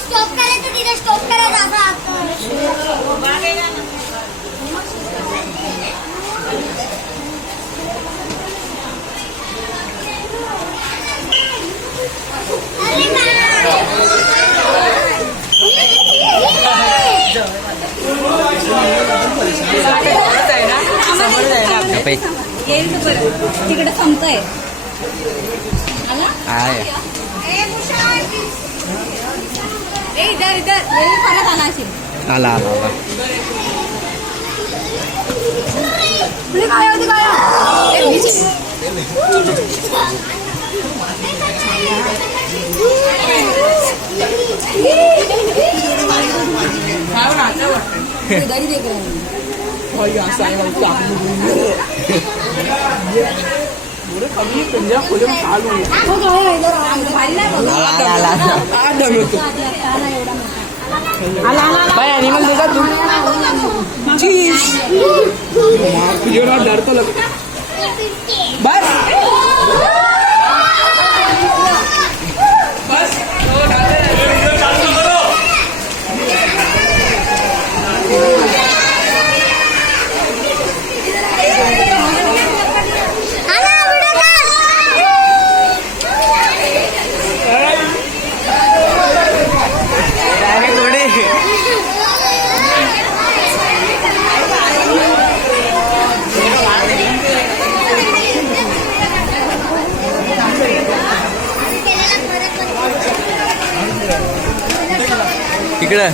stop करायचं तिथे stop करायचं तिकडे थांबतोय आला आला भाई एनिमल देखा तू चीज तुझे ना डर तो लग बस बस इकडं